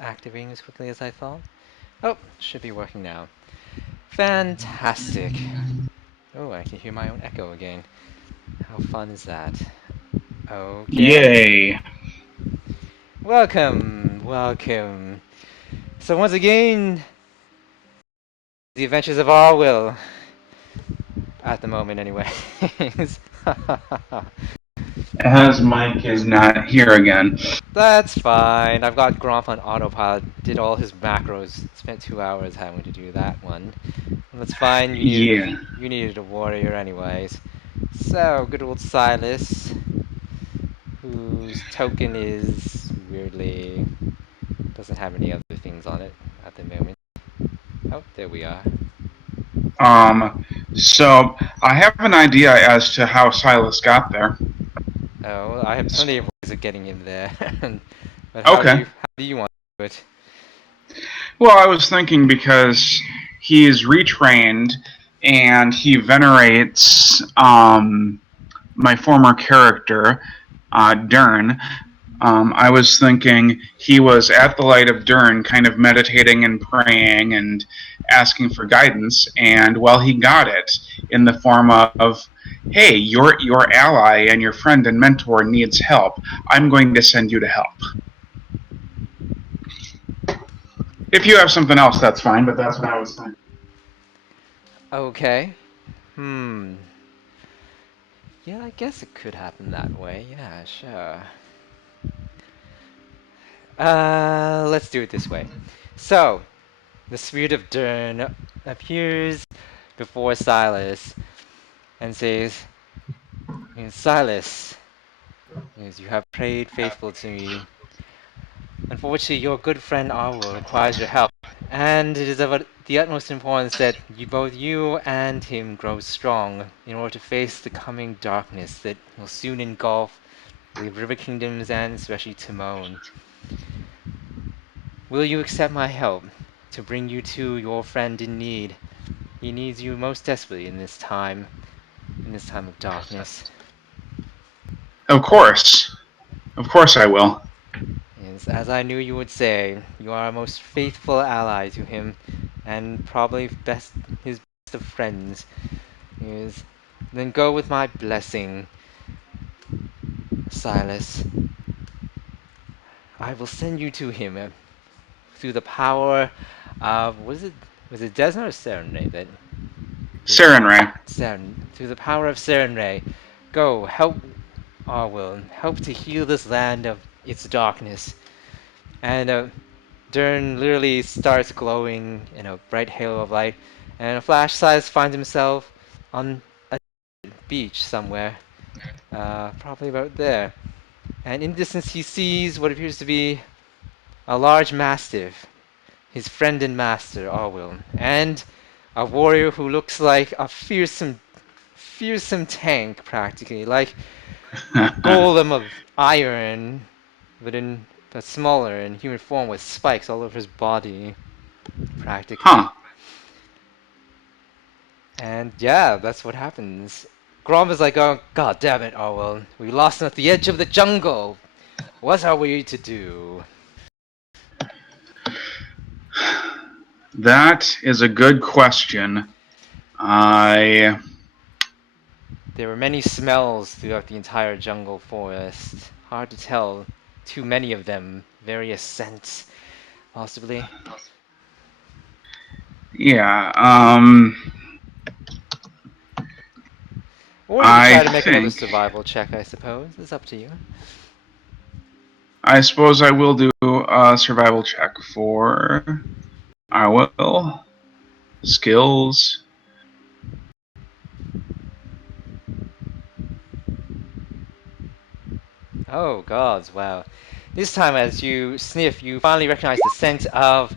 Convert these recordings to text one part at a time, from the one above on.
activating as quickly as I thought. Oh, should be working now. Fantastic. Oh, I can hear my own echo again. How fun is that? Okay. Yay. Welcome, welcome. So once again, the adventures of Arwyll. At the moment, anyways. As Mike is not here again. That's fine. I've got Gromp on autopilot. Did all his macros. Spent 2 hours having to do that one. That's fine. Yeah. You needed a warrior, anyways. So good old Silas, whose token is weirdly doesn't have any other things on it at the moment. Oh, there we are. So I have an idea as to how Silas got there. Oh, I have plenty of ways of getting in there. But Okay. how do you want to do it? Well, I was thinking because he's retrained and he venerates my former character, Durne. I was thinking he was at the Light of Durne, kind of meditating and praying and asking for guidance, and well, he got it in the form of, "Hey, your ally and your friend and mentor needs help. I'm going to send you to help." If you have something else, that's fine, but that's what I was thinking. Okay. Hmm. Yeah, I guess it could happen that way. Yeah, sure. Let's do it this way. So, the spirit of Durne appears before Silas and says, Silas, yes, you have prayed faithful to me. Unfortunately, your good friend Arwyll requires your help, and it is of the utmost importance that both you and him grow strong in order to face the coming darkness that will soon engulf the River Kingdoms and especially Tymon. Will you accept my help to bring you to your friend in need? He needs you most desperately in this time of darkness. Of course. Of course I will. Yes, as I knew you would say, you are a most faithful ally to him, and probably his best of friends. Yes. Then go with my blessing, Silas. I will send you to him through the power of was it Desna or Serenade that Sarenrae. Through the power of Serenade. Go help Arwyll, help to heal this land of its darkness. And Durne literally starts glowing in a bright halo of light, and a flash size finds himself on a beach somewhere, probably about there. And in the distance, he sees what appears to be a large mastiff, his friend and master, Arwyll, and a warrior who looks like a fearsome tank, practically, like a golem of iron, but smaller in human form with spikes all over his body, practically. Huh. And yeah, that's what happens. Grom is like, oh, god damn it, Arwyll. We lost him at the edge of the jungle. What are we to do? That is a good question. I There were many smells throughout the entire jungle forest. Hard to tell. Too many of them. Various scents, possibly. yeah, Or you could try I to make another think survival check, I suppose. It's up to you. I suppose I will do a survival check for I will skills. Oh, gods, wow. This time, as you sniff, you finally recognize the scent of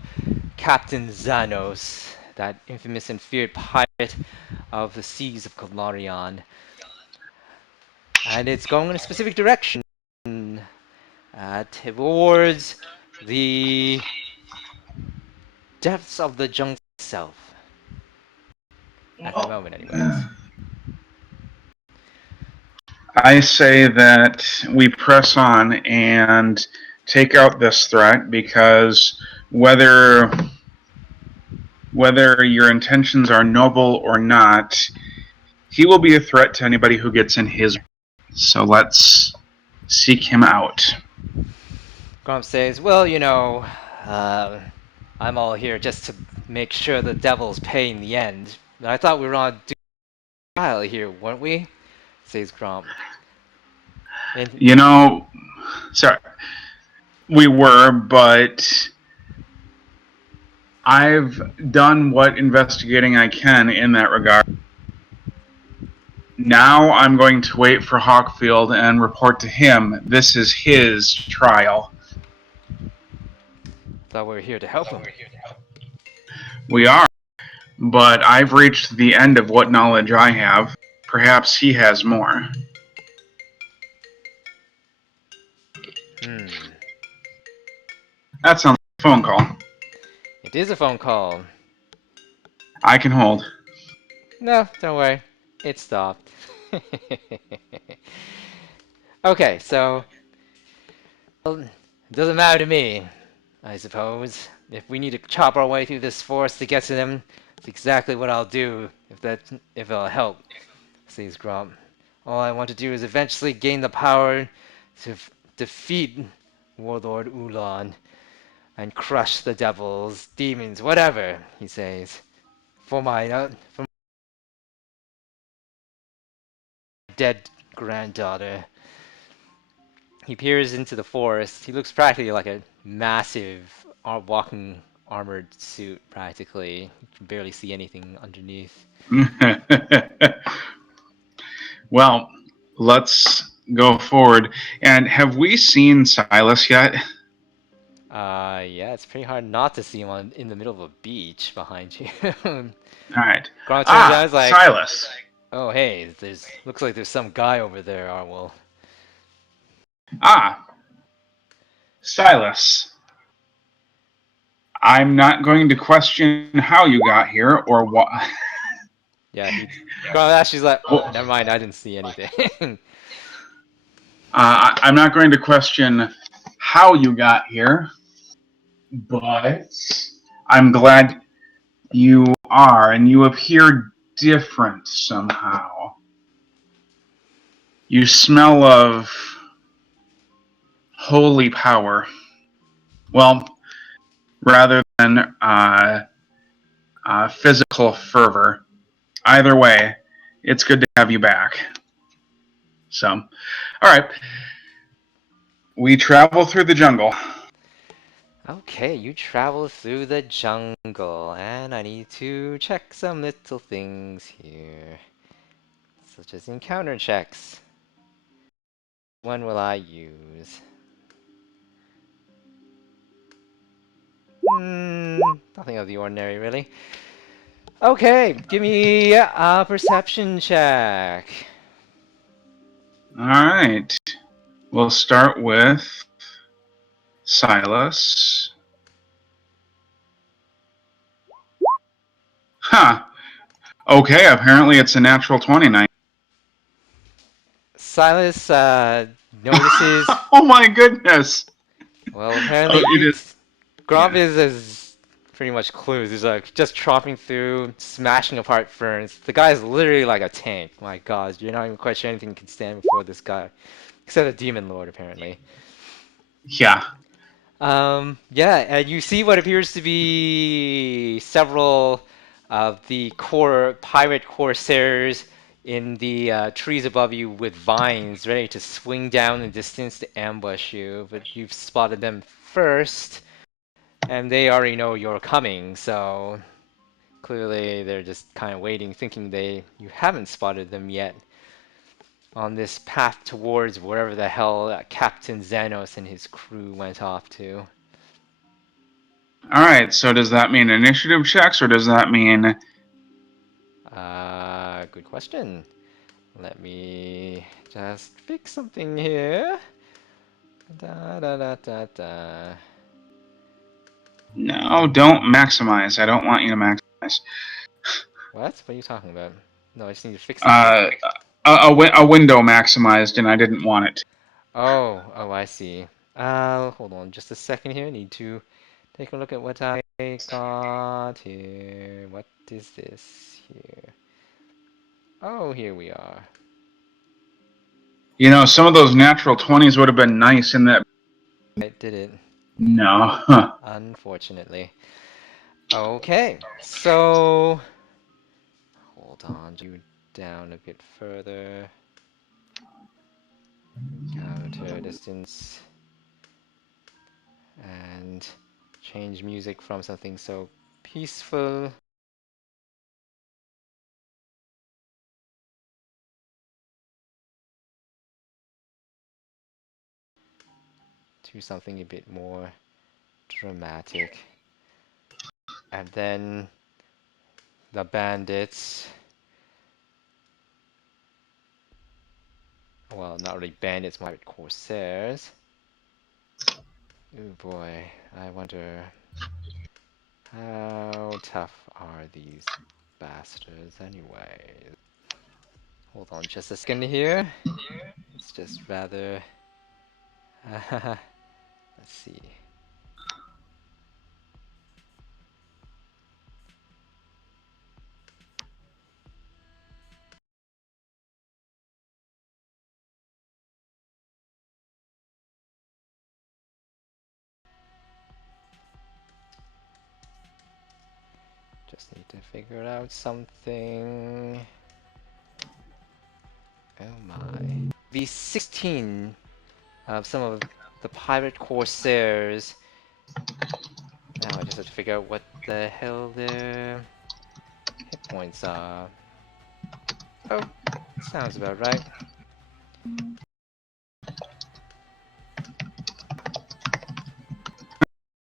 Captain Xanos, that infamous and feared pirate of the seas of Golarion. And it's going in a specific direction towards the depths of the jungle itself. At the moment, anyways. I say that we press on and take out this threat, because whether your intentions are noble or not, he will be a threat to anybody who gets in his way. So let's seek him out. Gromp says, well, I'm all here just to make sure the devils pay in the end. I thought we were on trial here, weren't we? Says Gromp. And You know, sorry, we were, but I've done what investigating I can in that regard. Now I'm going to wait for Hawkfield and report to him. This is his trial. thought we were here to help him. We are, but I've reached the end of what knowledge I have. Perhaps he has more. That sounds like a phone call. It is a phone call. I can hold. No, don't worry. It stopped. Okay, so... Well, it doesn't matter to me, I suppose. If we need to chop our way through this forest to get to them, it's exactly what I'll do, if it'll help, says Gromp. All I want to do is eventually gain the power to defeat Warlord Ulan and crush the devils, demons, whatever, he says. For my dead granddaughter. He peers into the forest. He looks practically like a massive walking armored suit, practically. You can barely see anything underneath. Well, let's go forward. And have we seen Silas yet? Yeah, it's pretty hard not to see him in the middle of a beach behind you. Alright. Gromp turns around, is like, Silas. oh hey, looks like there's some guy over there, Arwyll. Silas. I'm not going to question how you got here or what. Yeah, Gromp actually's like, oh, never mind, I didn't see anything. I'm not going to question how you got here, but I'm glad you are, and you appear different somehow. You smell of holy power. Well, rather than physical fervor. Either way, it's good to have you back. So, all right. We travel through the jungle. Okay, you travel through the jungle, and I need to check some little things here, such as encounter checks. When will I use? Nothing of the ordinary, really. Okay, give me a perception check. All right. We'll start with Silas. Huh. Okay, apparently it's a natural 29. Silas notices. Oh my goodness. Well, apparently It is. Gromp Yeah. is pretty much clues. He's like just chopping through, smashing apart ferns. The guy's literally like a tank. My God, you're not even quite sure anything can stand before this guy, except a demon lord, apparently. Yeah. Yeah, and you see what appears to be several of the core pirate corsairs in the trees above you with vines ready to swing down in distance to ambush you, but you've spotted them first, and they already know you're coming, so clearly they're just kind of waiting, thinking you haven't spotted them yet on this path towards wherever the hell Captain Xanos and his crew went off to. All right. So does that mean initiative checks, or does that mean? Good question. Let me just fix something here. Da da da da da. No, don't maximize. I don't want you to maximize. What? What are you talking about? No, I just need to fix something. A window maximized, and I didn't want it. Oh, I see. Hold on just a second here. I need to take a look at what I got here. What is this here? Oh, here we are. You know, some of those natural 20s would have been nice in that. I did it, No. unfortunately. Okay, so hold on, you down a bit further. Counter distance and change music from something so peaceful to something a bit more dramatic. And then the bandits. Well, not really bandits, more like corsairs. Oh boy, I wonder how tough are these bastards anyway? Hold on just a second here. It's just rather... Let's see. Just need to figure out something. Oh my. The 16 of some of the pirate corsairs. Now I just have to figure out what the hell their hit points are. Oh, sounds about right.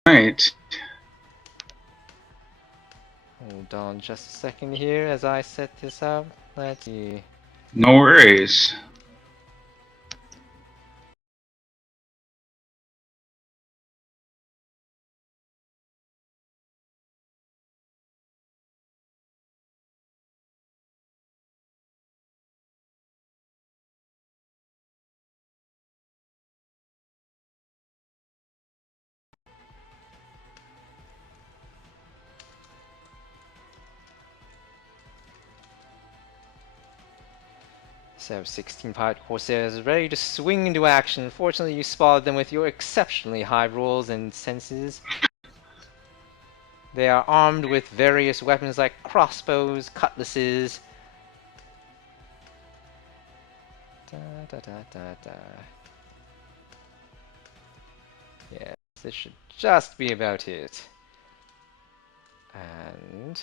Right. Hold on just a second here as I set this up. Let's see. No worries. So 16 pirate corsairs ready to swing into action. Fortunately, you spotted them with your exceptionally high rolls and senses. They are armed with various weapons like crossbows, cutlasses. Da, da, da, da, da. Yes, this should just be about it. And...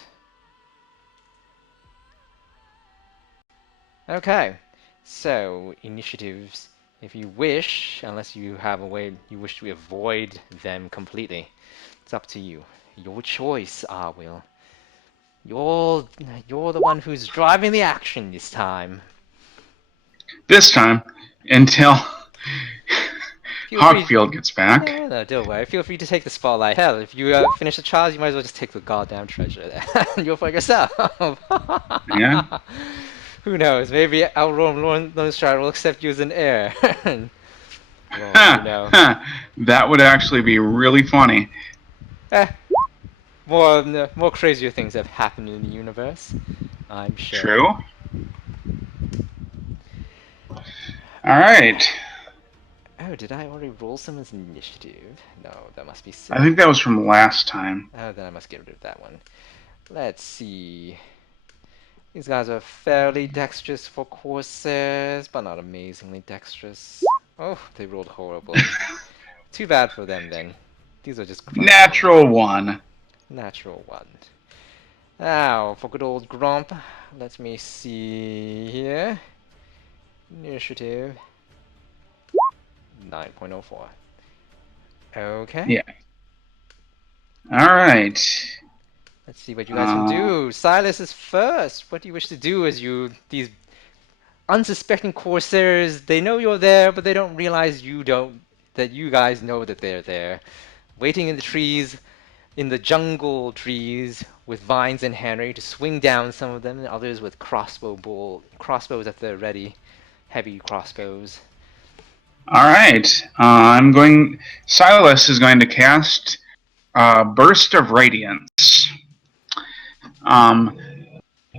okay, so initiatives, if you wish, unless you have a way you wish to avoid them completely, it's up to you. Your choice, Arwyll. You're you're the one who's driving the action this time. This time, until Feel free. Hogfield gets back. No, don't worry. Feel free to take the spotlight. Hell, if you finish the trials, you might as well just take the goddamn treasure. You'll for yourself. Yeah. Who knows? Maybe Elrorm Lonestrider will accept you as an heir. Lord, you know. That would actually be really funny. Eh, more crazier things have happened in the universe. I'm sure. True. All right. Oh, did I already roll someone's initiative? No, that must be I think that was from last time. oh, then I must get rid of that one. Let's see. These guys are fairly dexterous for corsairs, but not amazingly dexterous. Oh, they rolled horrible. Too bad for them then. These are just Natural one. natural one. Now, for good old Gromp, let me see here. Initiative 9.04. Okay. Yeah. All right. Let's see what you guys can do. Silas is first. What do you wish to do as these unsuspecting corsairs, they know you're there, but they don't realize that you guys know that they're there. Waiting in the trees, in the jungle trees, with vines and Henry to swing down some of them, and others with crossbows at the ready. Heavy crossbows. Alright. Silas is going to cast Burst of Radiance. Um,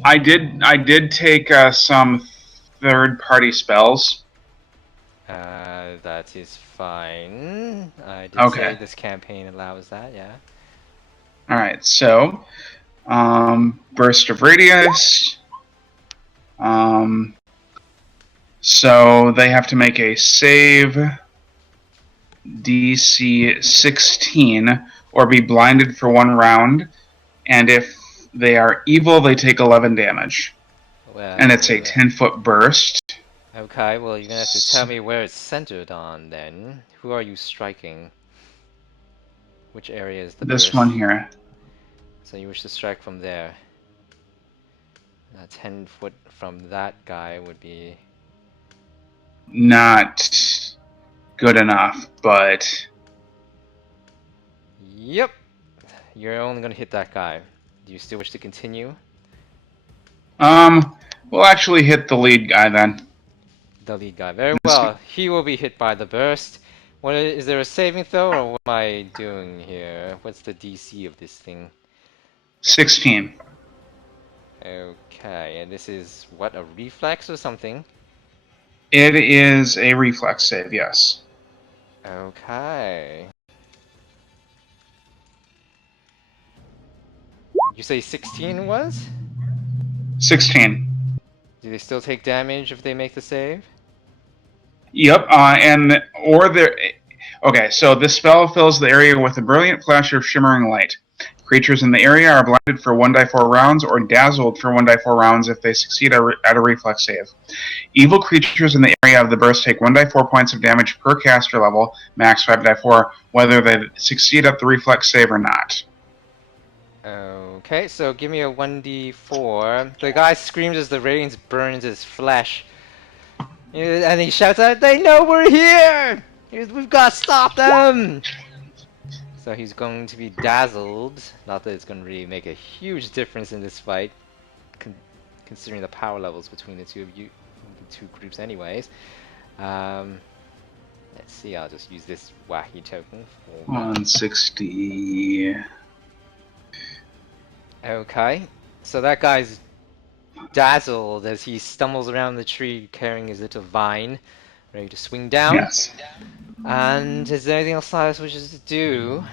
I did take some third-party spells. That is fine. I did say Okay. this campaign allows that, yeah. Alright, so Burst of Radiance. So they have to make a save DC 16 or be blinded for 1 round, and if they are evil, they take 11 damage. Well, And it's a 10-foot burst. okay, well, you're gonna have to tell me where it's centered on then. Who are you striking? Which area is the This burst? one here. So you wish to strike from there. 10 foot from that guy would be... Not good enough, but... Yep! You're only gonna hit that guy. Do you still wish to continue? We'll actually hit the lead guy then. The lead guy. Very well. He will be hit by the burst. Is there a saving throw, or what am I doing here? What's the DC of this thing? 16. Okay, and this is what, a reflex or something? It is a reflex save, yes. Okay. You say 16 was? 16. Do they still take damage if they make the save? Yep, Okay, so this spell fills the area with a brilliant flash of shimmering light. Creatures in the area are blinded for 1d4 rounds or dazzled for 1d4 rounds if they succeed at a reflex save. Evil creatures in the area of the burst take 1d4 points of damage per caster level, max 5d4, whether they succeed at the reflex save or not. Okay, so give me a 1d4. The guy screams as the radiance burns his flesh. And he shouts out, "They know we're here! We've got to stop them!" So he's going to be dazzled. Not that it's going to really make a huge difference in this fight, considering the power levels between the two of you, the two groups, anyways. Let's see. I'll just use this wacky token for 160. Okay, so that guy's dazzled as he stumbles around the tree carrying his little vine, ready to swing down. Yes. And is there anything else Silas wishes to do?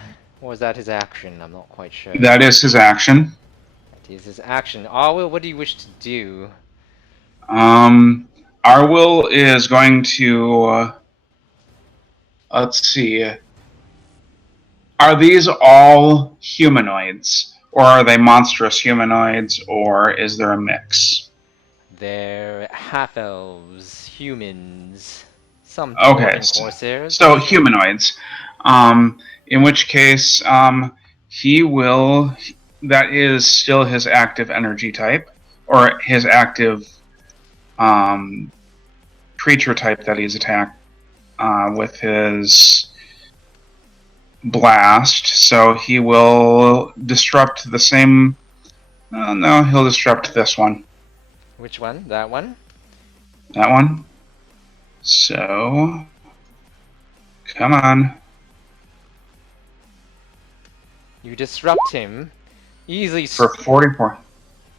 Or is that his action? I'm not quite sure. That is his action. That is his action. Arwyll, what do you wish to do? Arwyll is going to... let's see. Are these all humanoids? Or are they monstrous humanoids? Or is there a mix? They're half-elves, humans, some Okay, corsairs. so humanoids. In which case, he will... That is still his active energy type. Or his active creature type that he's attacked with his blast. So he will disrupt the same... no, he'll disrupt this one. Which one? That one? That one. So... Come on. You disrupt him. Easily For 44.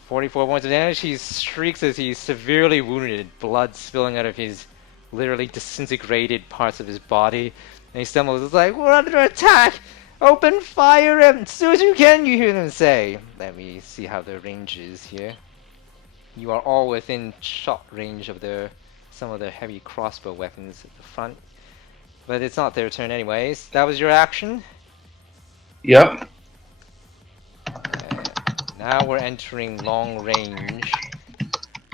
44 points of damage. He shrieks as he's severely wounded, blood spilling out of his literally disintegrated parts of his body. And he stumbles. It's like, "We're under attack! Open fire as soon as you can," you hear them say. Let me see how the range is here. You are all within shot range of some of their heavy crossbow weapons at the front. But it's not their turn anyways. That was your action? Yep. Now we're entering long range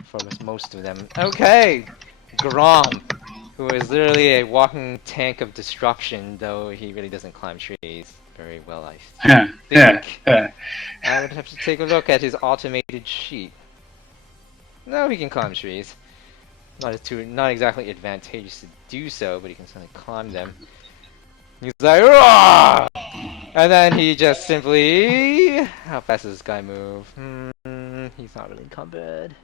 for most of them. Okay! Gromp, who is literally a walking tank of destruction, though he really doesn't climb trees very well, I think. I would have to take a look at his automated sheet. No, he can climb trees. Not exactly advantageous to do so, but he can certainly climb them. He's like, "Roar!" And then he just simply... How fast does this guy move? He's not really encumbered.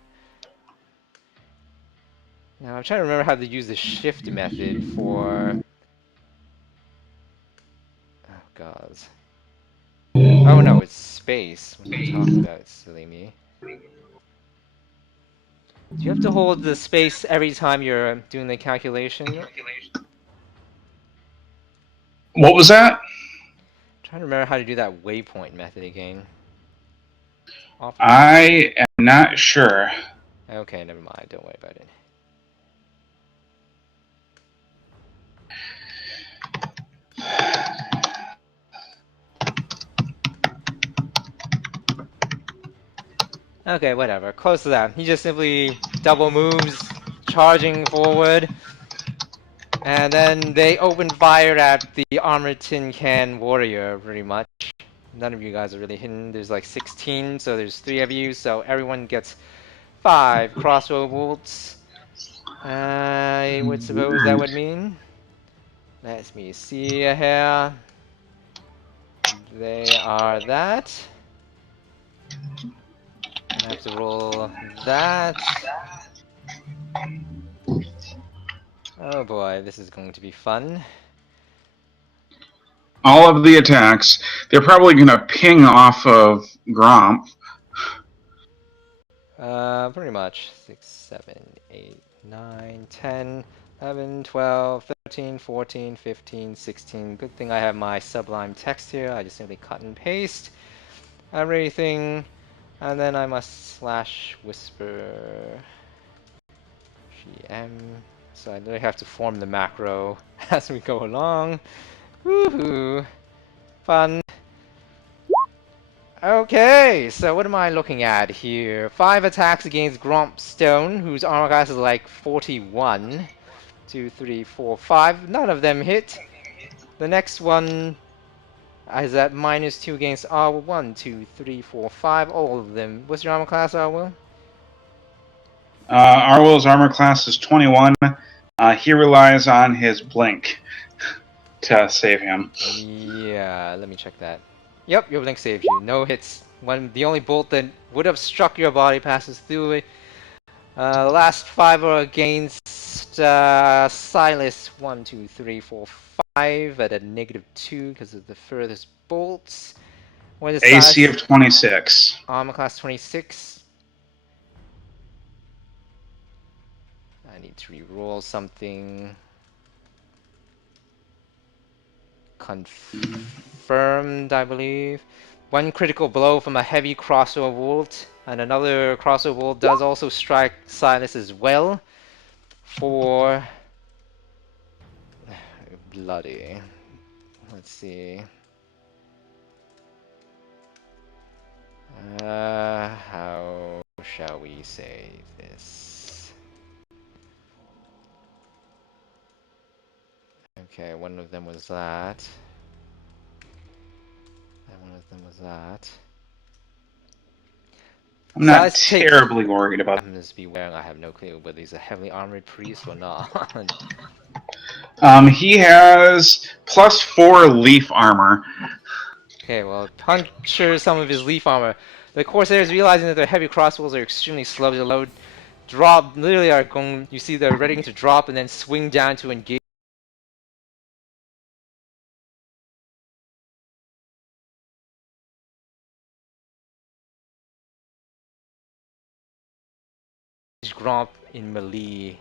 Now I'm trying to remember how to use the shift method for... Oh god. Oh no, it's space. What are you talking about, silly me? Do you have to hold the space every time you're doing the calculation? What was that? I'm trying to remember how to do that waypoint method again. Off the top. I am not sure. Okay, never mind. Don't worry about it. Okay, whatever. Close to that. He just simply double moves, charging forward. And then they open fire at the armored tin can warrior, pretty much. None of you guys are really hidden. There's like 16, so there's 3 of you, so everyone gets 5 crossbow bolts. I would suppose that would mean. Let me see here. They are that. And I have to roll that. Oh boy, this is going to be fun. All of the attacks, they're probably going to ping off of Gromp. Pretty much. 6, 7, 8, 9, 10, 11, 12, 13, 14, 15, 16. Good thing I have my sublime text here. I just simply cut and paste everything. And then I must slash whisper GM. So I literally have to form the macro as we go along. Woohoo! Fun. Okay, so what am I looking at here? 5 attacks against Gromp Stone, whose armor class is like 41. 2, 3, 4, 5. None of them hit. The next one is at -2 against Arwyll. 1, 2, 3, 4, 5. All of them. What's your armor class, Arwyll? Arwyll's armor class is 21. He relies on his blink to save him. Yeah, let me check that. Yep, your blink saves you. No hits. The only bolt that would have struck your body passes through it. The last 5 are against Silas. 1, 2, 3, 4, 5 at a -2 because of the furthest bolts. What is AC Silas? of 26. Armor class 26. I need to re-roll something. Confirmed, I believe. 1 critical blow from a heavy crossbow bolt, and another crossbow bolt does also strike Silas as well. For bloody. Let's see. How shall we say this? Okay, one of them was that. And one of them was that. I'm not Size take. terribly worried about. Happens to be wearing. I have no clue whether he's a heavily armored priest or not. He has +4 leaf armor. Okay, well, punctures some of his leaf armor. The corsairs, realizing that their heavy crossbows are extremely slow to load, drop. Literally, are going. You see, they're ready to drop and then swing down to engage Gromp in melee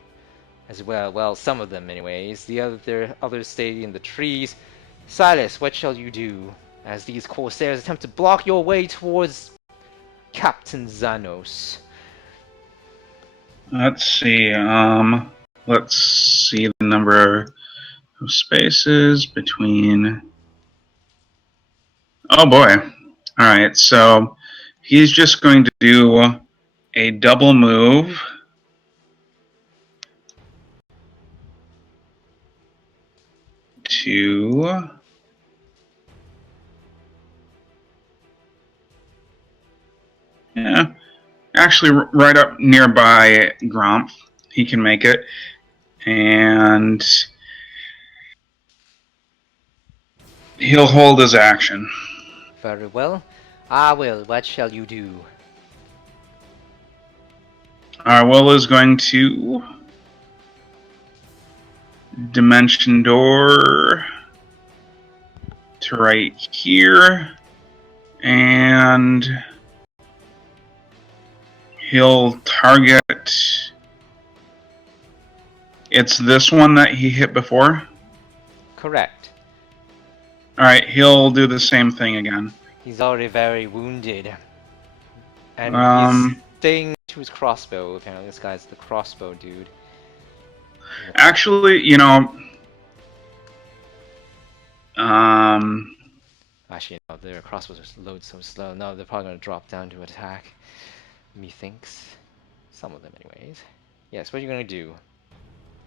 as well. Well, some of them, anyways. Others stay in the trees. Silas, what shall you do as these corsairs attempt to block your way towards Captain Xanos? Let's see. Let's see the number of spaces between. Oh boy. All right. So he's just going to do a double move. To yeah, actually right up nearby Gromp. He can make it. And he'll hold his action. Very well. Arwyll, what shall you do? Arwyll is going to dimension door to right here, and he'll target. It's this one that he hit before? Correct. Alright, he'll do the same thing again. He's already very wounded. And he's staying to his crossbow, apparently. This guy's the crossbow dude. Actually, you know... Actually, no, their crossbows load so slow. No, they're probably going to drop down to attack. Methinks. Some of them, anyways. Yes, what are you going to do?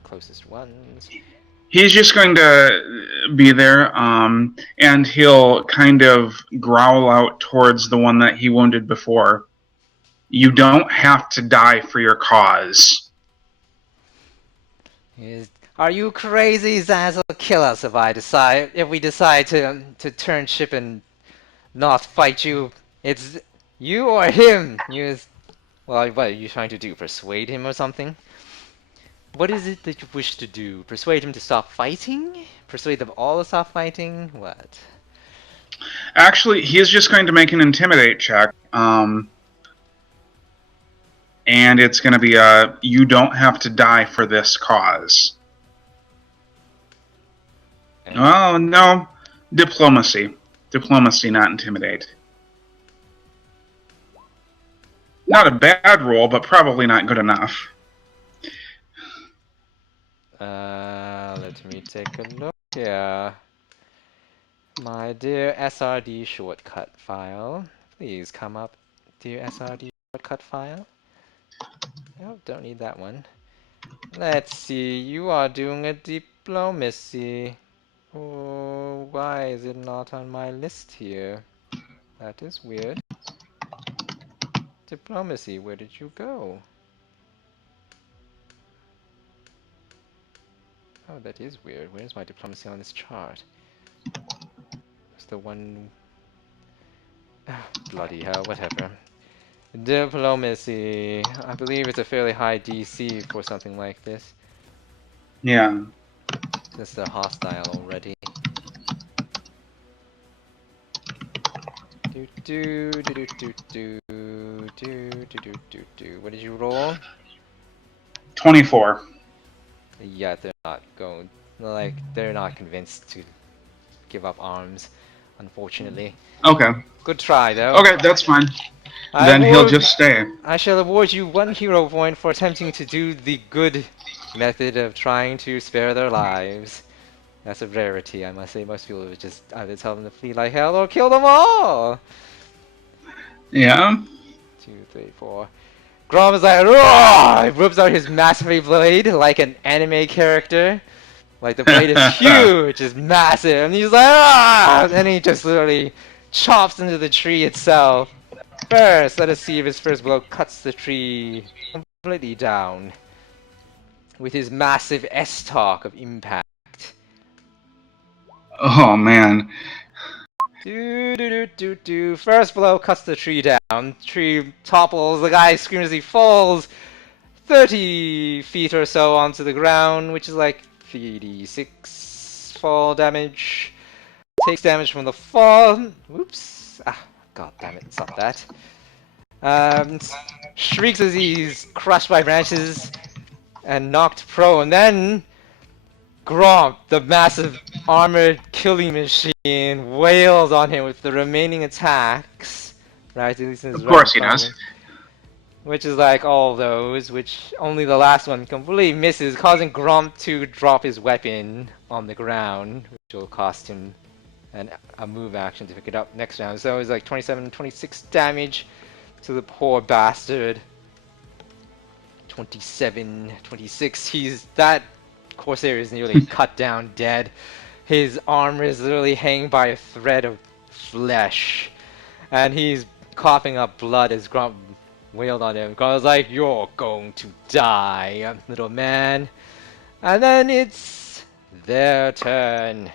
Closest ones. He's just going to be there, and he'll kind of growl out towards the one that he wounded before. You don't have to die for your cause. Are you crazy? Xanos will kill us if we decide to turn ship and not fight you. It's you or him. Well, what are you trying to do? Persuade him or something? What is it that you wish to do? Persuade him to stop fighting? Persuade them all to stop fighting? What? Actually, he's just going to make an intimidate check. And it's going to be you don't have to die for this cause. Okay. Oh, no. Diplomacy. Diplomacy, not intimidate. Not a bad roll, but probably not good enough. Let me take a look here. My dear SRD shortcut file. Please come up, dear SRD shortcut file. Oh, don't need that one. Let's see, you are doing a diplomacy. Oh, why is it not on my list here? That is weird. Diplomacy, where did you go? Oh, that is weird. Where's my diplomacy on this chart? It's the one... bloody hell, whatever. Diplomacy. I believe it's a fairly high DC for something like this. Yeah. Since they're hostile already. What did you roll? 24. Yeah, they're not going. Like, they're not convinced to give up arms, unfortunately. Okay. Good try, though. Okay, that's fine. Then he'll just stay. I shall award you 1 hero point for attempting to do the good method of trying to spare their lives. That's a rarity, I must say. Most people would just either tell them to flee like hell or kill them all! Yeah. 2, 3, 4. Gromp is like, roar! He whips out his massive blade like an anime character. Like, the blade is huge, it's massive, and he's like, ah! And he just literally chops into the tree itself. First, let us see if his first blow cuts the tree completely down. With his massive S-talk of impact. Oh, man. First blow cuts the tree down. Tree topples. The guy screams as he falls 30 feet or so onto the ground, which is like 3d6 fall damage. Takes damage from the fall. Whoops. Ah, god damn it. Stop that. Shrieks as he's crushed by branches and knocked prone. Then Gromp, the massive armored killing machine, wails on him with the remaining attacks. Right, at least in his Of course he does. Which is like all those, which only the last one completely misses, causing Gromp to drop his weapon on the ground, which will cost him a move action to pick it up next round. So it's like 27, 26 damage to the poor bastard. 27, 26. That corsair is nearly cut down dead. His armor is literally hanging by a thread of flesh. And he's coughing up blood as Gromp wailed on him. Grump's like, you're going to die, little man. And then it's their turn.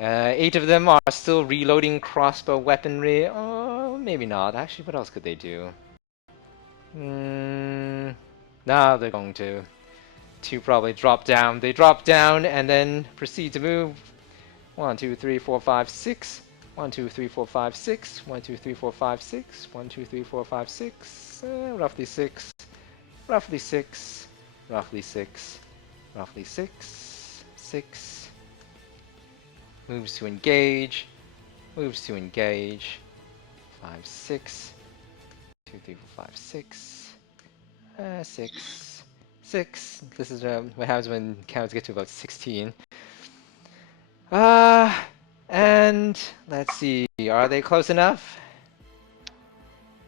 8 of them are still reloading crossbow weaponry. Oh, maybe not. Actually, what else could they do? Now they're going to Two probably drop down. They drop down and then proceed to move. 1, 2, 3, 4, 5, 6. 1, 2, 3, 4, 5, 6. 1, 2, 3, 4, 5, 6. 1, 2, 3, 4, 5, 6. Roughly 6. Roughly 6. Roughly 6. Roughly 6. 6. Moves to engage. Moves to engage. 5, 6. 2, 3, 4, 5, 6. 6. 6. This is what happens when counts get to about 16. And let's see, are they close enough?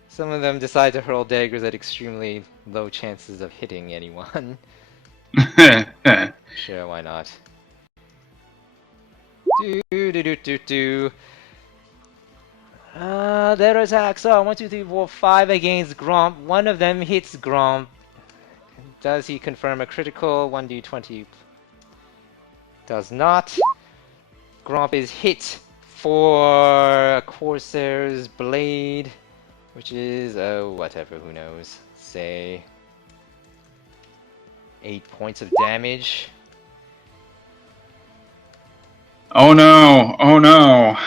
Some of them decide to hurl daggers at extremely low chances of hitting anyone. Sure, why not? Their attacks are 1, 2, 3, 4, 5 against Gromp. One of them hits Gromp. Does he confirm a critical? 1d20. Does not. Gromp is hit for a Corsair's Blade, which is, oh, whatever, who knows. Say 8 points of damage. Oh no! Oh no!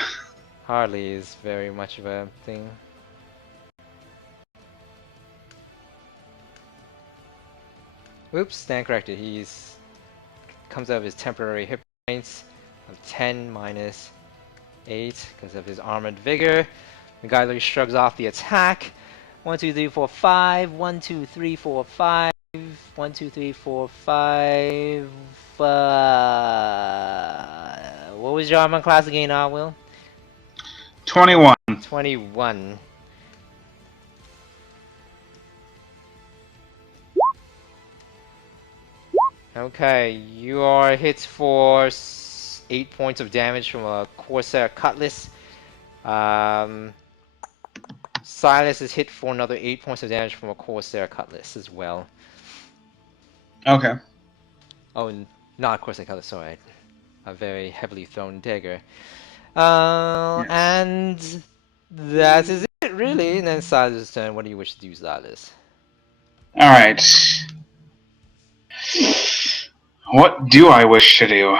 Hardly is very much of a thing. Oops, stand corrected. He's comes out of his temporary hit points of 10 minus 8 because of his armored vigor. The guy literally shrugs off the attack. 1, 2, 3, 4, 5. 1, 2, 3, 4, 5. 1, 2, 3, 4, 5. What was your armor class again, Arwyll? 21. 21. Okay, you are hit for 8 points of damage from a Corsair Cutlass. Silas is hit for another 8 points of damage from a Corsair Cutlass as well. Okay. Oh, not a Corsair Cutlass, sorry. A very heavily thrown dagger. Yes. And that is it, really. And then Silas' turn. What do you wish to do, Silas? Alright. What do I wish to do?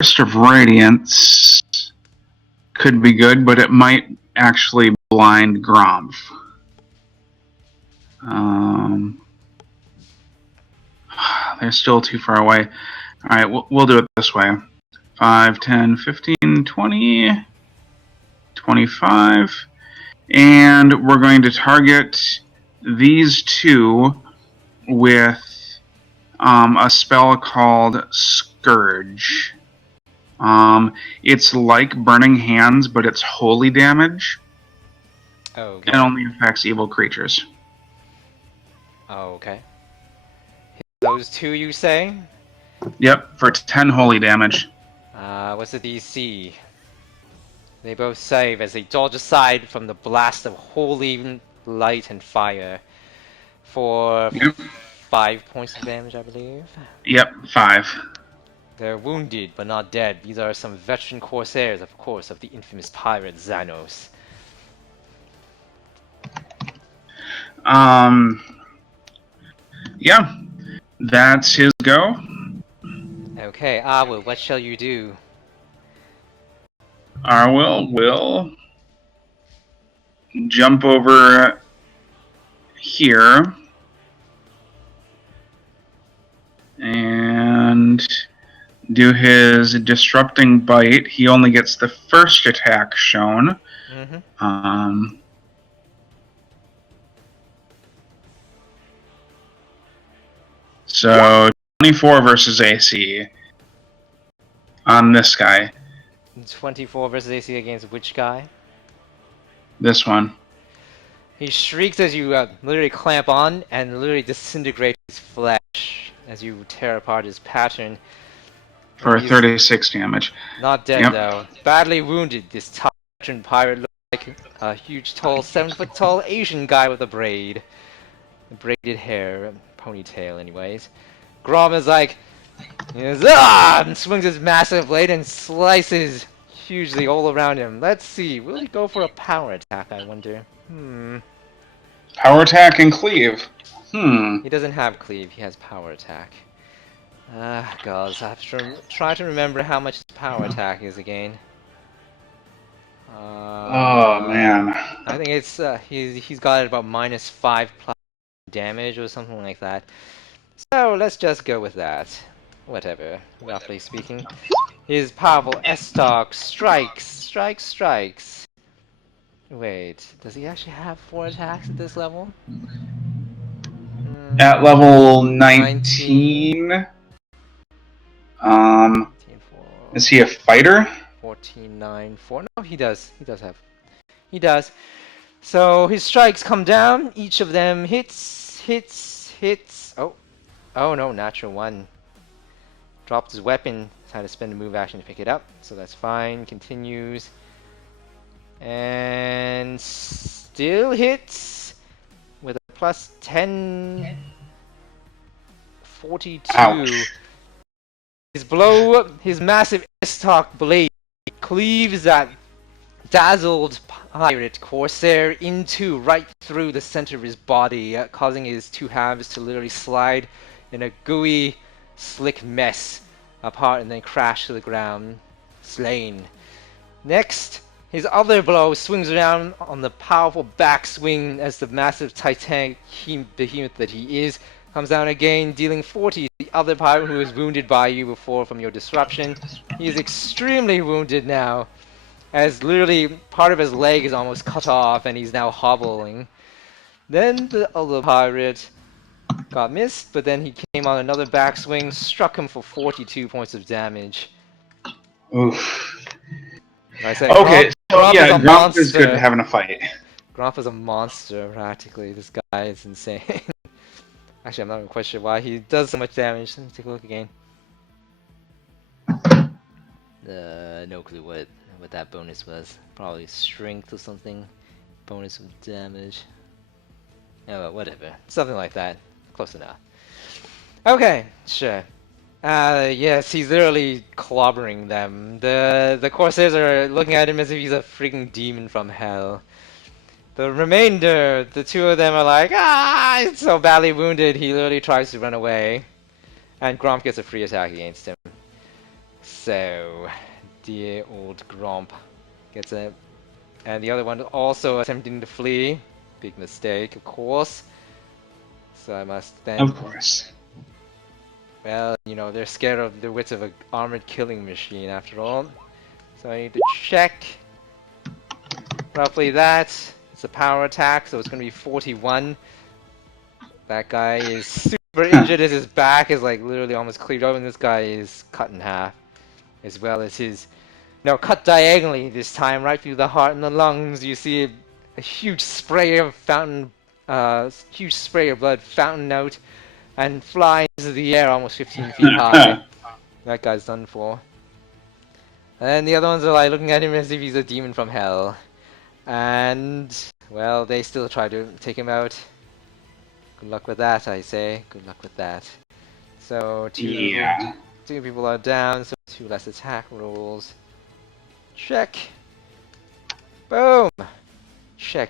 Burst of Radiance could be good, but it might actually blind Gromp. They're still too far away. Alright, we'll do it this way. 5, 10, 15, 20, 25. And we're going to target these two with a spell called Scourge. It's like Burning Hands, but it's holy damage. Okay. It only affects evil creatures. Okay. Those two, you say? Yep, for 10 holy damage. What's the DC? They both save as they dodge aside from the blast of holy light and fire for 5 points of damage, I believe. Yep, 5. They're wounded, but not dead. These are some veteran corsairs, of course, of the infamous pirate Xanos. Yeah, that's his go. Okay, Arwyll, what shall you do? Arwyll will jump over here and do his disrupting bite. He only gets the first attack shown. Mm-hmm. So 24 versus AC on this guy. 24 versus AC against which guy? This one. He shrieks as you literally clamp on and literally disintegrate his flesh as you tear apart his pattern. For 36 damage. Not dead, though. Badly wounded, this tough veteran pirate looks like a huge, tall, 7-foot tall Asian guy with a braid. Braided hair, ponytail anyways. Gromp is like, and swings his massive blade and slices hugely all around him. Let's see, will he go for a power attack, I wonder? Power attack and cleave. Hmm. He doesn't have cleave, he has power attack. Ah, gods, I have to try to remember how much his power attack is again. Oh man. I think it's he's got it about -5 plus damage or something like that. So let's just go with that. Whatever, roughly speaking. His powerful S-Talk strikes. Wait, does he actually have 4 attacks at this level? At level 19. 19. 19, 4, Is he a fighter? 14, 9, 4. No, he does. He does. So his strikes come down. Each of them hits. Oh no, natural 1. Dropped his weapon. Had to spend a move action to pick it up. So that's fine. Continues. And still hits with a plus 10. 42. Ouch. His massive S-Talk blade cleaves that dazzled pirate corsair right through the center of his body, causing his 2 halves to literally slide in a gooey, slick mess apart and then crash to the ground, slain. Next, his other blow swings around on the powerful backswing as the massive titanic behemoth that he is comes down again, dealing 40 to the other pirate who was wounded by you before from your disruption. He is extremely wounded now, as literally part of his leg is almost cut off and he's now hobbling. Then the other pirate got missed, but then he came on another backswing, struck him for 42 points of damage. Oof. Like I said, Okay, Gromp is a Gromp is good monster. to have in a fight. Gromp is a monster, practically. This guy is insane. Actually, I'm not even quite sure why he does so much damage. Let me take a look again. No clue what that bonus was. Probably strength or something. Bonus of damage. Oh, well, whatever. Something like that. Close enough. Okay, sure. Yes, he's literally clobbering them. The corsairs are looking at him as if he's a freaking demon from hell. The remainder, the 2 of them are like, he's so badly wounded, he literally tries to run away. And Gromp gets a free attack against him. So, dear old Gromp gets it. And the other one also attempting to flee. Big mistake, of course. So I must then... Of course. Well, you know, they're scared of the wits of an armored killing machine after all. So I need to check. Roughly that. It's a power attack, so it's going to be 41. That guy is super injured as his back is like literally almost cleaved open. This guy is cut in half. As well as his... No, cut diagonally this time, right through the heart and the lungs. You see a huge spray of huge spray of blood fountain out and fly into the air almost 15 feet high. That guy's done for. And the other ones are like looking at him as if he's a demon from hell. And, well, they still try to take him out. Good luck with that, I say. Good luck with that. So, 2 people are down, so 2 less attack rolls. Check. Boom! Check.